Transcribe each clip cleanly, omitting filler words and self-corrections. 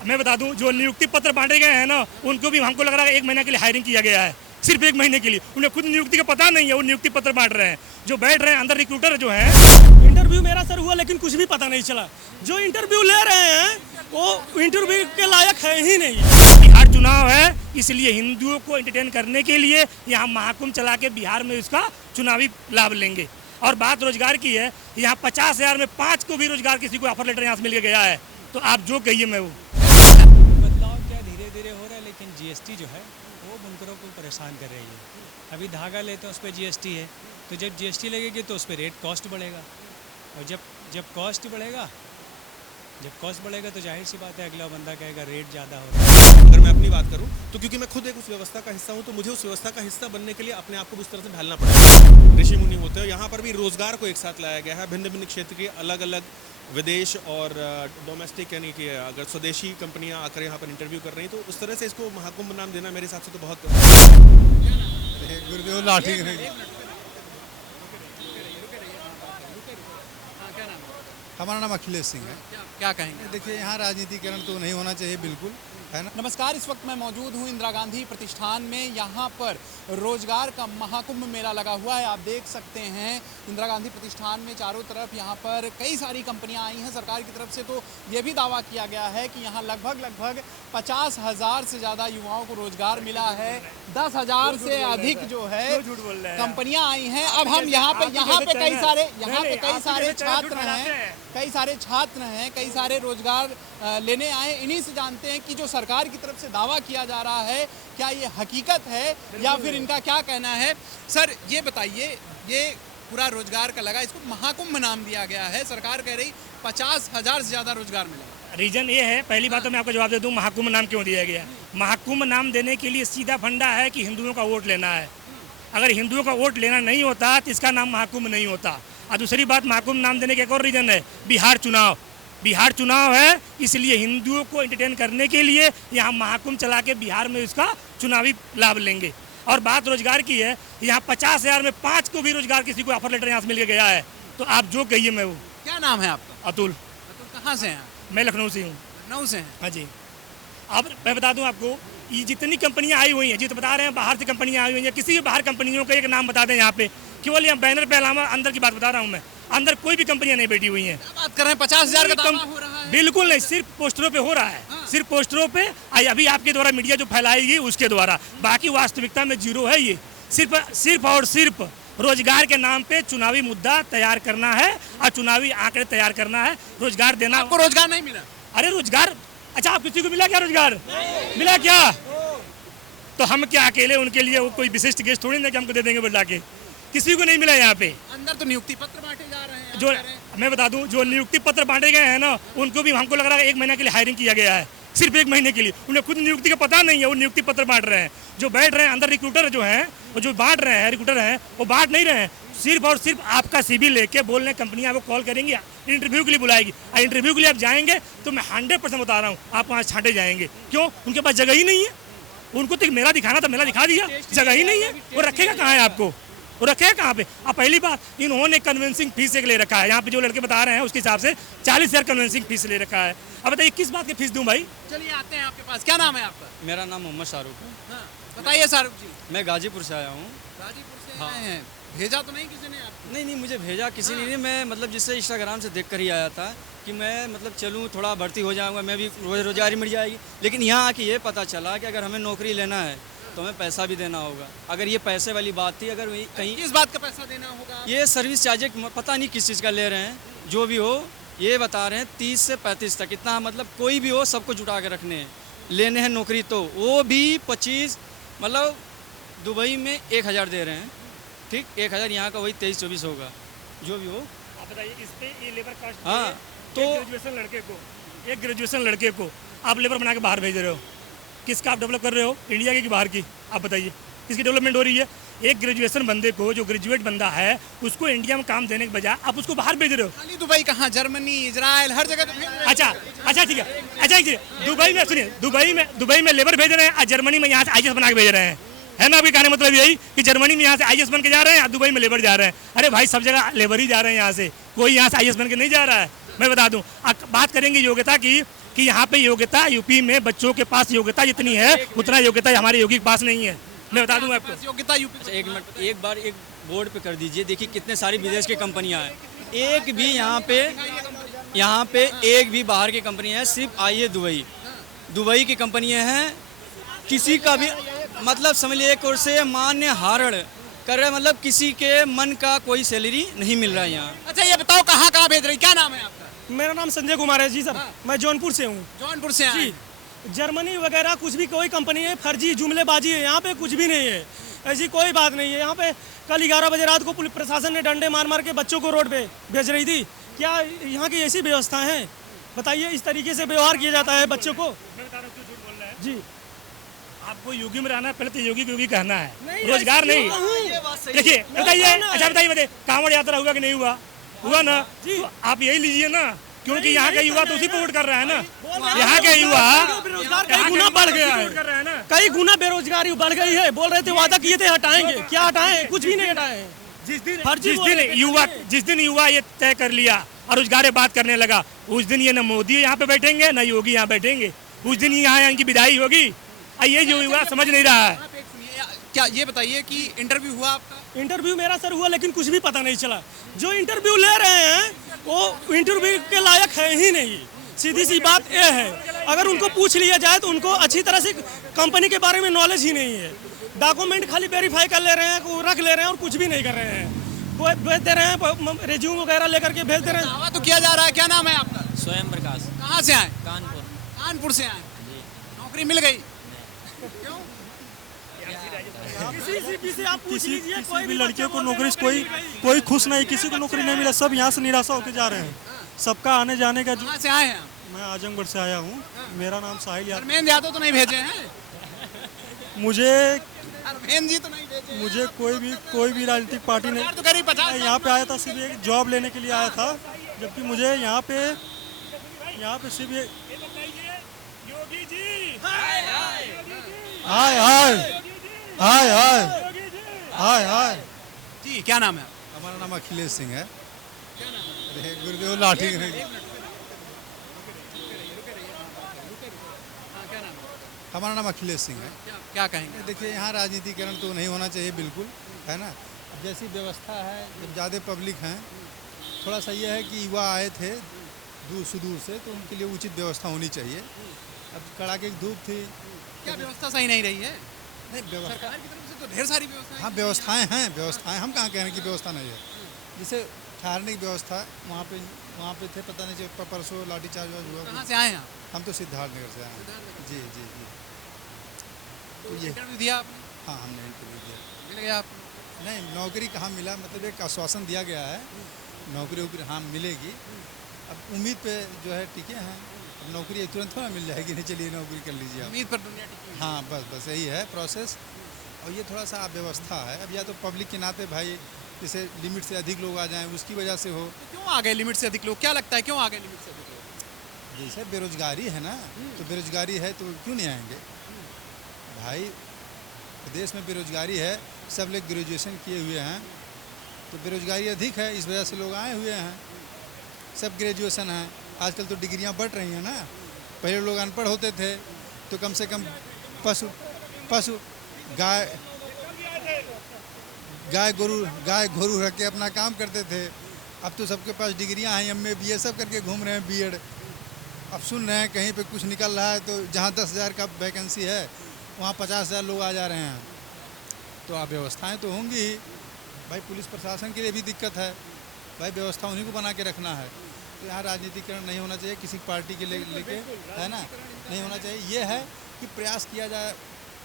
मैं बता दूं, जो नियुक्ति पत्र बांटे गए हैं ना, उनको भी हमको लग रहा है 1 महीने के लिए हायरिंग किया गया है, सिर्फ 1 महीने के लिए। उन्हें खुद नियुक्ति का पता नहीं है, वो नियुक्ति पत्र बांट रहे हैं। जो बैठ रहे हैं अंदर रिक्रूटर जो है। इंटरव्यू मेरा सर हुआ लेकिन कुछ भी पता नहीं चला। जो इंटरव्यू ले रहे हैं वो इंटरव्यू के लायक है ही नहीं। बिहार चुनाव है, इसलिए हिंदुओं को एंटरटेन करने के लिए यहाँ महाकुंभ चला के बिहार में इसका चुनावी लाभ लेंगे। और बात रोजगार की है, यहाँ 50,000 में 5 को भी रोजगार किसी को ऑफर लेटर यहाँ से मिल के गया है। तो आप जो कहिए मैं वो बदलाव क्या धीरे धीरे हो रहा है, लेकिन जीएसटी जो है वो बुनकरों को परेशान कर रही है। अभी धागा लेते हैं उस पर जीएसटी है, तो जब जीएसटी लगेगी तो उस पर रेट कॉस्ट बढ़ेगा, और जब कॉस्ट बढ़ेगा तो जाहिर सी बात है अगला बंदा कहेगा रेट ज़्यादा हो रहा है। अगर मैं अपनी बात करूं तो क्योंकि मैं खुद एक उस व्यवस्था का हिस्सा हूं, तो मुझे उस व्यवस्था का हिस्सा बनने के लिए अपने आप को उस तरह से ढालना पड़ेगा। ऋषि मुनि होते हैं, यहाँ पर भी रोजगार को एक साथ लाया गया है। भिन्न भिन्न क्षेत्र के अलग अलग विदेश और डोमेस्टिक यानी कि अगर स्वदेशी कंपनियां आकर यहाँ पर इंटरव्यू कर रही हैं, तो उस तरह से इसको महाकुंभ नाम देना मेरे हिसाब से तो बहुत गुरुदेव लाठी हमारा नाम अखिलेश सिंह है। क्या कहेंगे? देखिए, यहाँ राजनीतिकरण तो नहीं होना चाहिए, बिल्कुल है ना। नमस्कार, इस वक्त मैं मौजूद हूँ इंदिरा गांधी प्रतिष्ठान में। यहाँ पर रोजगार का महाकुंभ मेला लगा हुआ है। आप देख सकते हैं इंदिरा गांधी प्रतिष्ठान में चारों तरफ यहाँ पर कई सारी कंपनियाँ आई हैं। सरकार की तरफ से तो ये भी दावा किया गया है कि यहाँ लगभग 50,000 से ज़्यादा युवाओं को रोजगार मिला है। 10,000 से अधिक जो है कंपनियाँ आई हैं। अब हम यहाँ पे कई सारे छात्र हैं, कई सारे रोजगार लेने आए। इन्हीं से जानते हैं कि जो सरकार की तरफ से दावा किया जा रहा है, क्या ये हकीकत है या फिर इनका क्या कहना है। सर ये बताइए, ये पूरा रोजगार का लगा, इसको महाकुंभ नाम दिया गया है। सरकार कह रही 50,000 से ज़्यादा रोजगार मिला। रीजन ये है, पहली बात तो मैं आपको जवाब दे दूं, महाकुंभ नाम क्यों दिया गया। महाकुंभ नाम देने के लिए सीधा फंडा है कि हिंदुओं का वोट लेना है। अगर हिंदुओं का वोट लेना नहीं होता तो इसका नाम महाकुंभ नहीं होता। और दूसरी बात, महाकुंभ नाम देने का एक और रीजन है, बिहार चुनाव है, इसलिए हिंदुओं को एंटरटेन करने के लिए यहाँ महाकुंभ चला के बिहार में इसका चुनावी लाभ लेंगे। और बात रोजगार की है, यहाँ 50,000 में 5 को भी रोजगार किसी को ऑफर लेटर यहाँ से मिल के गया है। तो आप जो कहिए मैं वो। क्या नाम है आपका? अतुल। कहाँ से हैं? मैं लखनऊ से हूँ। लखनऊ से हैं? हाँ जी। अब मैं बता दूं आपको, ये जितनी कंपनियां आई हुई हैं, जितने बता रहे हैं बाहर से कंपनियां आई हुई हैं, किसी भी बाहर कंपनियों का एक नाम बता दें यहाँ पे, केवल यहाँ बैनर पे अलावा अंदर की बात बता रहा हूँ मैं, अंदर कोई भी कंपनियां नहीं बैठी हुई हैं। बात कर रहे हैं 50,000 का दावा हो रहा है? बिल्कुल नहीं, सिर्फ पोस्टरों पे हो रहा है। हाँ। सिर्फ पोस्टरों पे अभी आपके द्वारा मीडिया जो फैलाएगी उसके द्वारा, बाकी वास्तविकता में जीरो है। ये सिर्फ और सिर्फ रोजगार के नाम पे चुनावी मुद्दा तैयार करना है और चुनावी आंकड़े तैयार करना है। रोजगार देना। आपको रोजगार नहीं मिला? अरे रोजगार, अच्छा आप किसी को मिला क्या रोजगार? मिला क्या? तो हम क्या अकेले उनके लिए वो कोई विशिष्ट गेस्ट थोड़ी ना कि हमको दे देंगे बुला के। किसी को नहीं मिला यहाँ पे। अंदर तो नियुक्ति पत्र बांटे जा रहे हैं। जो मैं बता दूं, जो नियुक्ति पत्र बांटे गए हैं ना, उनको भी हमको लग रहा है 1 महीने के लिए हायरिंग किया गया है, सिर्फ 1 महीने के लिए। उन्हें खुद नियुक्ति का पता नहीं है, वो नियुक्ति पत्र बांट रहे हैं। जो बैठ रहे हैं अंदर रिक्रूटर जो हैं, वो जो बांट रहे हैं रिक्रूटर हैं, वो बांट नहीं रहे हैं। सिर्फ और सिर्फ आपका सीवी लेके बोल रहे कंपनियां वो कॉल करेंगी, इंटरव्यू के लिए बुलाएगी। और इंटरव्यू के लिए आप जाएंगे तो मैं 100% बता रहा हूँ, आप वहाँ छांटे जाएंगे। क्यों? उनके पास जगह ही नहीं है। उनको तो मेला दिखाना था, मेला दिखा दिया, जगह ही नहीं है। वो रखेगा कहाँ है आपको? वो रखेगा कहाँ पे? अब पहली बात, इन्होंने कन्विंसिंग फीस एक ले रखा है। यहाँ पे जो लड़के बता रहे हैं उसके हिसाब से 40,000 कन्विंसिंग फीस ले रखा है। अब बताइए किस बात की फीस दूं भाई? चलिए आते हैं आपके पास। क्या नाम है आपका? मेरा नाम मोहम्मद शाहरुख है। हाँ, बताइए शाहरुख जी। मैं गाजीपुर से आया हूँ। गाजीपुर से आए हैं? भेजा तो नहीं किसी ने आपको? नहीं, मुझे भेजा किसी ने नहीं। मैं मतलब जिससे इंस्टाग्राम से देख कर ही आया था कि मैं मतलब चलूँ, थोड़ा भर्ती हो जाऊँगा, मैं भी रोजगारी मिल जाएगी। लेकिन यहाँ आके ये पता चला कि अगर हमें नौकरी लेना है तो हमें पैसा भी देना होगा। अगर ये पैसे वाली बात थी, अगर कहीं किस बात का पैसा देना होगा? ये सर्विस चार्ज पता नहीं किस चीज़ का ले रहे हैं, जो भी हो ये बता रहे हैं 30 से 35 तक। इतना मतलब कोई भी हो सबको जुटा के रखने हैं, लेने हैं नौकरी तो वो भी 25, मतलब दुबई में 1,000 दे रहे हैं। ठीक, 1,000 यहाँ का वही 23-24 होगा, जो भी हो। आप बताइए इस पे ये लेबर कास्ट। हाँ, तो एक ग्रेजुएशन लड़के को आप लेबर बना के बाहर भेज रहे हो। किसका आप डेवलप कर रहे हो? इंडिया के कि बाहर की? आप बताइए किसकी डेवलपमेंट हो रही है? एक ग्रेजुएशन बंदे को, जो ग्रेजुएट बंदा है, उसको इंडिया में काम देने के बजाय आप उसको बाहर भेज रहे हो। खाली दुबई कहाँ, जर्मनी, इजराइल, हर जगह तो भेज रहे हैं। अच्छा ठीक है। अच्छा ठीक है, दुबई में सुनिए, दुबई में लेबर भेज रहे हैं और जर्मनी में यहाँ से IAS बना के भेज रहे हैं, है ना? आपके कहने मतलब यही कि जर्मनी में यहाँ से IAS बन के जा रहे हैं और दुबई में लेबर जा रहे हैं। अरे भाई, सब जगह लेबर ही जा रहे हैं यहाँ से, कोई यहाँ से IAS बन के नहीं जा रहा है। मैं बता दूं, बात करेंगे योग्यता की, कि यहाँ पे योग्यता यूपी में बच्चों के पास योग्यता जितनी है उतना योग्यता हमारे योगी के पास नहीं है। मैं बता दूं आपको। योग्यता यूपी अच्छा, एक मिनट, एक बार एक बोर्ड पे कर दीजिए। देखिए कितने सारी विदेश की कंपनियां हैं, एक भी यहाँ पे एक भी बाहर की कंपनी है। सिर्फ आइए दुबई की कंपनियां हैं, किसी का भी मतलब समझ लीजिए एक ओर से मान्य हारण कर रहे, मतलब किसी के मन का कोई सैलरी नहीं मिल रहा है यहाँ। अच्छा ये बताओ कहाँ कहाँ भेज रही, क्या नाम है आपका? मेरा नाम संजय कुमार है जी सर। मैं जौनपुर से हूँ जौनपुर से आए जी। जर्मनी वगैरह कुछ भी कोई कंपनी है, फर्जी जुमलेबाजी है, यहाँ पे कुछ भी नहीं है, ऐसी कोई बात नहीं है। यहाँ पे कल 11 बजे रात को पुलिस प्रशासन ने डंडे मार मार के बच्चों को रोड पे भेज रही थी। क्या यहाँ की ऐसी व्यवस्था है? बताइए, इस तरीके से व्यवहार किया जाता है बच्चों को जी। आपको योगी में रहना है, पहले तो योगी को योगी कहना है, नहीं, रोजगार ऐसी नहीं। क्यों देखिए बताइए, अच्छा बताइए कांवड़ यात्रा हुआ कि नहीं हुआ? हुआ ना जी। तो आप यही लीजिए ना, क्योंकि नहीं, यहाँ का नहीं युवा तो करना उसी है पे वोट कर रहा है ना। ना। यहाँ के युवा बेरोजगार कई गुना बढ़ गया है, कर रहा है ना। कई गुना बेरोजगारी बढ़ गई है। बोल रहे थे वादा किए थे हटाएंगे, क्या हटाएं? कुछ भी नहीं हटाए। जिस दिन युवा ये तय कर लिया और रोजगार बात करने लगा, उस दिन ये न मोदी यहाँ पे बैठेंगे न योगी यहाँ बैठेंगे, उस दिन यहाँ इनकी विदाई होगी। ये जो युवा समझ नहीं रहा है। क्या ये बताइए कि इंटरव्यू हुआ आपका? इंटरव्यू मेरा सर हुआ, लेकिन कुछ भी पता नहीं चला। जो इंटरव्यू ले रहे हैं वो इंटरव्यू के लायक है ही नहीं। सीधी सी बात यह है, अगर उनको पूछ लिया जाए तो उनको अच्छी तरह से कंपनी के बारे में नॉलेज ही नहीं है। डॉक्यूमेंट खाली वेरीफाई कर ले रहे हैं, रख ले रहे हैं और कुछ भी नहीं कर रहे हैं। भेज दे रहे हैं, रिज्यूम वगैरह लेकर के भेज दे रहे हैं। दावा तो किया जा रहा है, क्या नाम है आपका? स्वयं प्रकाश, कहाँ से आए? कानपुर। कानपुर से आए। नौकरी मिल गई? क्यों? किसी से आप पूछ लीजिए, किसी भी लड़कियों को नौकरी से कोई खुश नहीं, किसी को नौकरी नहीं मिला, सब यहाँ से निराशा होकर जा रहे हैं। सबका आने जाने का कहाँ से आए हैं आप? मैं आजमगढ़ से आया हूँ, मेरा नाम साहिल यादव। धर्मेंद्र यादव तो नहीं भेजे हैं? मुझे धर्मेंद्र जी तो नहीं भेजे हैं? मुझे कोई भी राजनीतिक पार्टी ने, सरकार तो करीब 50 मैं यहाँ पे आया था सिर्फ एक जॉब लेने के लिए आया था, जबकि मुझे यहाँ पे सिर्फ योगी जी हाय हाय हाय हाय हाय। जी क्या नाम है? हमारा नाम अखिलेश सिंह है। अरे गुरुदेव लाठी हमारा नाम अखिलेश सिंह है। क्या कहेंगे? देखिए, यहाँ राजनीतिकरण तो नहीं होना चाहिए बिल्कुल, है ना। जैसी व्यवस्था है, जब ज़्यादा पब्लिक हैं, थोड़ा सा ये है कि युवा आए थे दूर सुदूर से, तो उनके लिए उचित व्यवस्था होनी चाहिए। अब कड़ाके की धूप थी। क्या व्यवस्था सही नहीं रही है? नहीं, व्यवस्था, सरकार की तरफ से तो ढेर सारी व्यवस्था हाँ व्यवस्थाएं हैं, हम कहाँ कह रहे हैं कि व्यवस्था नहीं है। जैसे ठहरने की व्यवस्था वहाँ पे थे, पता नहीं चल परसों लाठीचार्ज हुआ। कहाँ से आए हैं आप? हम तो सिद्धार्थ नगर से आए हैं। जी जी जी। तो ये इंटरव्यू दिया आपने? हाँ, हमने इंटरव्यू दिया। मिल गया आपको? नहीं, नौकरी कहाँ मिला, मतलब एक आश्वासन दिया गया है, नौकरी हाँ मिलेगी। अब उम्मीद पे जो है टिके हैं। अब नौकरी तुरंत थोड़ा मिल जाएगी, नहीं चलिए नौकरी कर लीजिए आप। उम्मीद पर दुनिया टिकी है। हाँ बस यही है प्रोसेस। और ये थोड़ा सा अव्यवस्था है। अब या तो पब्लिक के नाते भाई जैसे लिमिट से अधिक लोग आ जाएं, उसकी वजह से हो। तो क्यों आ गए लिमिट से अधिक लोग? क्या लगता है क्यों आ गए लिमिट से अधिक लोग? जैसे बेरोजगारी है ना, तो बेरोजगारी है तो क्यों नहीं आएंगे भाई। प्रदेश में बेरोजगारी है, सब लोग ग्रेजुएशन किए हुए हैं, तो बेरोजगारी अधिक है, इस वजह से लोग आए हुए हैं। सब ग्रेजुएशन हैं, आजकल तो डिग्रियां बढ़ रही हैं ना। पहले लोग अनपढ़ होते थे तो कम से कम पशु गाय गोरू रख के अपना काम करते थे। अब तो सबके पास डिग्रियां हैं, MA BA सब करके घूम रहे हैं, B.Ed। अब सुन रहे हैं कहीं पे कुछ निकल रहा है तो जहाँ 10,000 का वैकेंसी है वहाँ 50,000 लोग आ जा रहे हैं। तो अब व्यवस्थाएँ तो होंगी ही भाई। पुलिस प्रशासन के लिए भी दिक्कत है भाई, व्यवस्था उन्हीं को बना के रखना है। तो यहाँ राजनीतिकरण नहीं होना चाहिए, किसी पार्टी के लेके, है ना, नहीं होना चाहिए। ये है कि प्रयास किया जाए,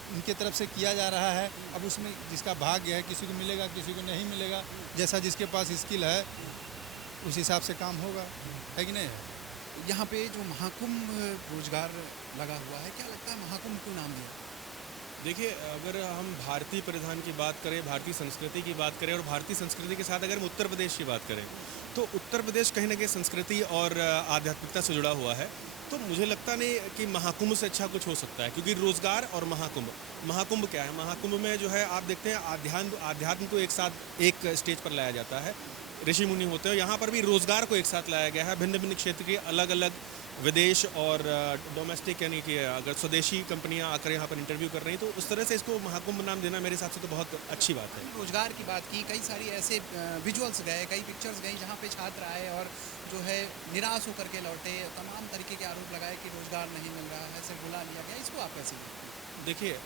उनके तरफ से किया जा रहा है। अब उसमें जिसका भाग्य है, किसी को मिलेगा किसी को नहीं मिलेगा, जैसा जिसके पास स्किल है उस हिसाब से काम होगा, है कि नहीं। यहाँ पे जो महाकुंभ रोजगार लगा हुआ है, क्या लगता है महाकुंभ क्यों नाम दिया? देखिए, अगर हम भारतीय परिधान की बात करें, भारतीय संस्कृति की बात करें और भारतीय संस्कृति के साथ अगर हम उत्तर प्रदेश की बात करें, तो उत्तर प्रदेश कहीं ना कहीं संस्कृति और आध्यात्मिकता से जुड़ा हुआ है। तो मुझे लगता नहीं कि महाकुंभ से अच्छा कुछ हो सकता है, क्योंकि रोजगार और महाकुंभ क्या है? महाकुंभ में जो है आप देखते हैं आध्यात्म को एक साथ एक स्टेज पर लाया जाता है, ऋषि मुनि होते हैं। यहाँ पर भी रोजगार को एक साथ लाया गया है, भिन्न भिन्न क्षेत्र के अलग अलग विदेश और डोमेस्टिक यानी कि अगर स्वदेशी कंपनियां आकर यहाँ पर इंटरव्यू कर रही हैं, तो उस तरह से इसको महाकुंभ नाम देना मेरे हिसाब से तो बहुत अच्छी बात है। रोजगार की बात की, कई सारी ऐसे विजुअल्स गए, कई पिक्चर्स गई जहाँ पे छात्र आए और जो है निराश होकर के लौटे, तमाम तरीके के आरोप लगाए कि रोजगार नहीं मिल रहा है, सिर्फ बुला लिया गया। इसको आप कैसे देखते हैं? देखिए,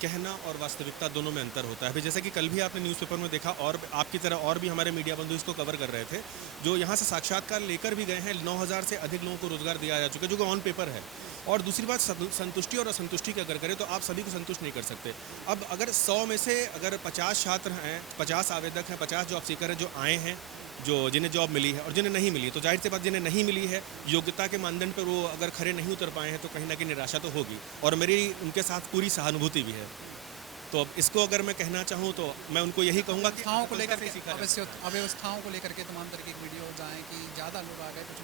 कहना और वास्तविकता दोनों में अंतर होता है। अभी जैसे कि कल भी आपने न्यूज़पेपर में देखा, और आपकी तरह और भी हमारे मीडिया बंधु इसको कवर कर रहे थे, जो यहाँ से साक्षात्कार लेकर भी गए हैं। 9,000 से अधिक लोगों को रोजगार दिया जा चुका है, जो कि ऑन पेपर है। और दूसरी बात, संतुष्टि और असंतुष्टि की अगर करें तो आप सभी को संतुष्ट नहीं कर सकते। अब अगर 100 में से अगर 50 छात्र हैं, 50 आवेदक हैं, 50 जॉब सीकर हैं जो आए हैं, जो जिन्हें जॉब मिली है और जिन्हें नहीं मिली, तो जाहिर सी बात जिन्हें नहीं मिली है, योग्यता के मानदंड पर वो अगर खरे नहीं उतर पाए हैं, तो कहीं ना कहीं निराशा तो होगी, और मेरी उनके साथ पूरी सहानुभूति भी है। तो अब इसको अगर मैं कहना चाहूँ तो मैं उनको यही कहूँगा कि अवस्थाओं को लेकर के सीखा जाए। अव्यवस्थाओं को लेकर के तमाम तरह के वीडियोज आए कि ज़्यादा लोग आ गए, कुछ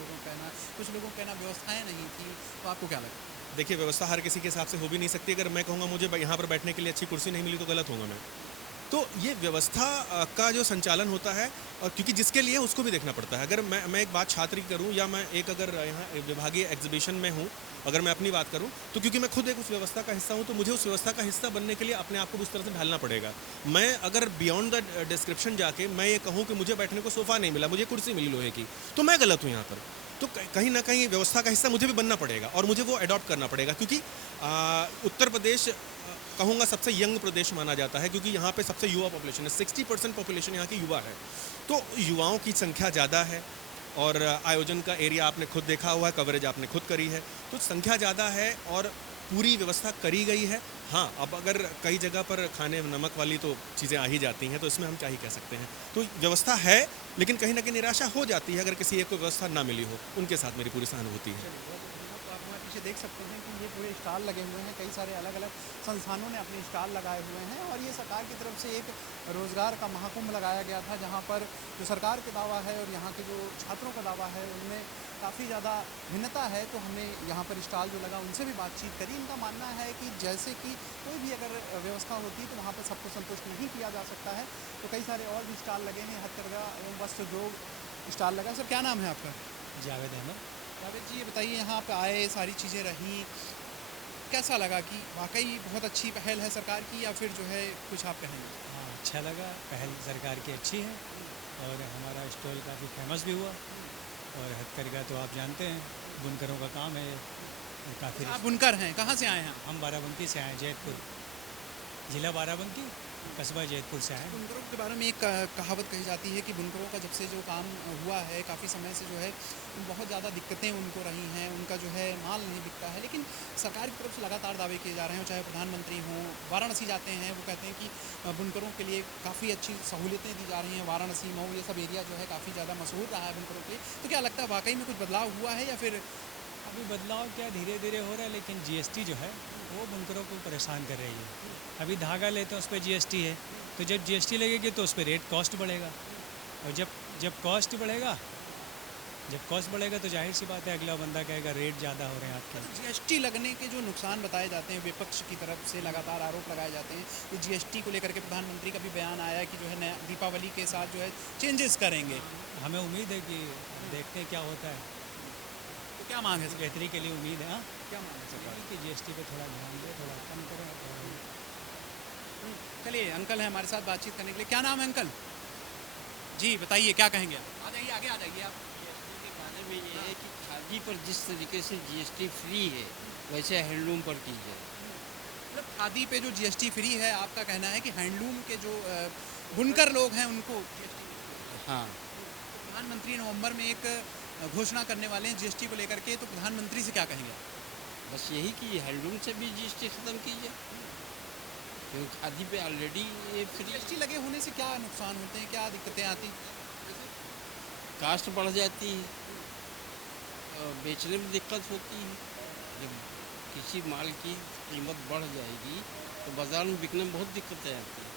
लोगों का कहना व्यवस्थाएं नहीं थी। तो आपको क्या लगता है? देखिए, व्यवस्था हर किसी के हिसाब से हो भी नहीं सकती। अगर मैं कहूँगा मुझे यहाँ पर बैठने के लिए अच्छी कुर्सी नहीं मिली तो गलत होगा मैं। तो ये व्यवस्था का जो संचालन होता है, और क्योंकि जिसके लिए उसको भी देखना पड़ता है। अगर मैं एक बात छात्र की करूं, या मैं एक अगर यहाँ विभागीय एग्जीबिशन में हूं, अगर मैं अपनी बात करूं, तो क्योंकि मैं खुद एक उस व्यवस्था का हिस्सा हूं, तो मुझे उस व्यवस्था का हिस्सा बनने के लिए अपने आप को उस तरह से ढालना पड़ेगा। मैं अगर बियॉन्ड द डिस्क्रिप्शन जाके मैं ये कहूँ कि मुझे बैठने को सोफ़ा नहीं मिला, मुझे कुर्सी मिली लोहे की, तो मैं गलत हूँ यहाँ पर। तो कहीं ना कहीं व्यवस्था का हिस्सा मुझे भी बनना पड़ेगा, और मुझे वो अडॉप्ट करना पड़ेगा। क्योंकि उत्तर प्रदेश कहूँगा सबसे यंग प्रदेश माना जाता है, क्योंकि यहाँ पे सबसे युवा पॉपुलेशन है। 60% पॉपुलेशन यहाँ की युवा है। तो युवाओं की संख्या ज़्यादा है, और आयोजन का एरिया आपने खुद देखा हुआ है, कवरेज आपने खुद करी है, तो संख्या ज़्यादा है और पूरी व्यवस्था करी गई है। हाँ, अब अगर कई जगह पर खाने नमक वाली तो चीज़ें आ ही जाती हैं, तो इसमें हम क्या ही कह सकते हैं। तो व्यवस्था है, लेकिन कहीं ना कहीं निराशा हो जाती है अगर किसी एक को व्यवस्था ना मिली हो। उनके साथ मेरी पूरी सहानुभूति है। तो आप हमारे पीछे देख सकते हैं कि ये पूरे स्टॉल लगे हुए हैं, कई सारे अलग अलग संस्थानों ने अपने स्टॉल लगाए हुए हैं, और ये सरकार की तरफ से एक रोज़गार का महाकुंभ लगाया गया था, जहाँ पर जो सरकार का दावा है और यहाँ के जो छात्रों का दावा है उनमें काफ़ी ज़्यादा भिन्नता है। तो हमने यहाँ पर स्टॉल जो लगा उनसे भी बातचीत करी। इनका मानना है कि जैसे कि कोई भी अगर व्यवस्था होती तो वहाँ पर सबको संतुष्ट नहीं किया जा सकता है। तो कई सारे और भी स्टॉल लगे हैं, हथकरघा एवं वस्त्र उद्योग स्टॉल लगा। सर, क्या नाम है आपका? जावेद अहमद। जावेद जी, ये बताइए, यहाँ पे आए, सारी चीज़ें रहीं, कैसा लगा कि वाकई बहुत अच्छी पहल है सरकार की, या फिर जो है कुछ आप कहेंगे? हाँ, अच्छा लगा, पहल सरकार की अच्छी है, और हमारा स्टॉल काफ़ी फेमस भी हुआ। और हथकरघा तो आप जानते हैं बुनकरों का काम है, काफ़ी। आप बुनकर हैं, कहाँ से आए हैं? हम बाराबंकी से आए, जैतपुर ज़िला बाराबंकी, कस्बा जैतपुर से आए। बुनकरों के बारे में एक कहावत कही जाती है कि बुनकरों का जब से जो काम हुआ है, काफ़ी समय से जो है बहुत ज़्यादा दिक्कतें उनको रही हैं, उनका जो है माल नहीं बिकता है। लेकिन सरकार की तरफ से लगातार दावे किए जा रहे हैं, चाहे प्रधानमंत्री हों, वाराणसी जाते हैं, वो कहते हैं कि बुनकरों के लिए काफ़ी अच्छी सहूलियतें दी जा रही हैं। वाराणसी, मऊ, ये सब एरिया जो है काफ़ी ज़्यादा मशहूर रहा है बुनकरों के लिए। तो क्या लगता है वाकई में कुछ बदलाव हुआ है, या फिर अभी बदलाव क्या धीरे धीरे हो रहा है, लेकिन जीएसटी जो है वो बुनकरों को परेशान कर रही है। अभी धागा लेते हैं उस पर जीएसटी है, तो जब जीएसटी लगेगी तो उस पर रेट कॉस्ट बढ़ेगा, और जब कॉस्ट बढ़ेगा तो जाहिर सी बात है अगला बंदा कहेगा रेट ज़्यादा हो रहे हैं आपके। जीएसटी लगने के जो नुकसान बताए जाते हैं, विपक्ष की तरफ से लगातार आरोप लगाए जाते हैं कि जीएसटी को लेकर के प्रधानमंत्री का भी बयान आया है कि जो है नया दीपावली के साथ जो है चेंजेस करेंगे। हमें उम्मीद है कि देखते हैं क्या होता है, तो क्या मांग है सर? बेहतरी के लिए उम्मीद है। हाँ, क्या मांग है सरकार? कि जीएसटी पे थोड़ा ध्यान दें, थोड़ा कम करें। चलिए, अंकल हैं हमारे साथ बातचीत करने के लिए। क्या नाम है अंकल जी? बताइए, क्या कहेंगे आप? आ जाइए, आगे आ जाइए आप। के बारे में ये है कि खादी पर जिस तरीके से जीएसटी फ्री है, वैसे हैंडलूम पर कीजिए। मतलब खादी पे जो जीएसटी फ्री है, आपका कहना है कि हैंडलूम के जो बुनकर लोग हैं उनको जीएसटी। हाँ, प्रधानमंत्री नवंबर में एक घोषणा करने वाले हैं जीएसटी को लेकर के, तो प्रधानमंत्री से क्या कहेंगे? बस यही कि हैंडलूम से भी जीएसटी ख़त्म कीजिए, क्योंकि खादी पे ऑलरेडी ये फ्री। जीएसटी लगे होने से क्या नुकसान होते हैं, क्या दिक्कतें आती हैं? कास्ट बढ़ जाती है, बेचने में दिक्कत होती है। जब किसी माल की कीमत बढ़ जाएगी तो बाज़ार में बिकने में बहुत दिक्कतें आती हैं।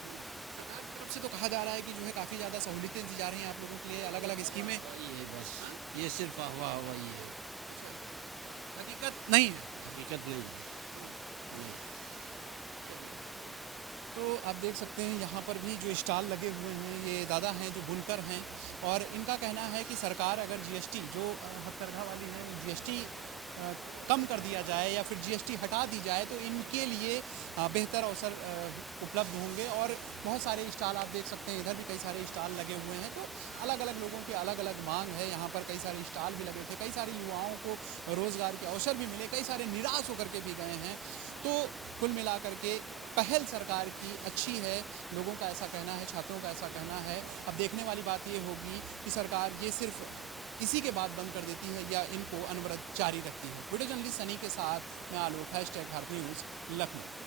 तरफ से तो कहा जा रहा है कि जो है काफ़ी ज़्यादा सहूलियतें दी जा रही हैं आप लोगों के लिए, अलग अलग स्कीमें। ये बस ये सिर्फ हवाई है, हकीकत नहीं है। हकीकत नहीं है। तो आप देख सकते हैं यहाँ पर भी जो स्टॉल लगे हुए हैं, ये दादा हैं जो बुनकर हैं, और इनका कहना है कि सरकार अगर जीएसटी जो हथकरघा वाली है जीएसटी कम कर दिया जाए या फिर जीएसटी हटा दी जाए तो इनके लिए बेहतर अवसर उपलब्ध होंगे। और बहुत सारे स्टॉल आप देख सकते हैं, इधर भी कई सारे स्टॉल लगे हुए हैं। तो अलग अलग लोगों की अलग अलग मांग है। यहाँ पर कई सारे स्टॉल भी लगे थे, कई सारे युवाओं को रोज़गार के अवसर भी मिले, कई सारे निराश होकर के भी गए हैं। तो कुल मिलाकर के पहल सरकार की अच्छी है, लोगों का ऐसा कहना है, छात्रों का ऐसा कहना है। अब देखने वाली बात ये होगी कि सरकार ये सिर्फ इसी के बाद बंद कर देती है या इनको अनवरत जारी रखती है। वीडियो जर्नलिस्ट सनी के साथ मैं आलोक, #भारत न्यूज़ लखनऊ।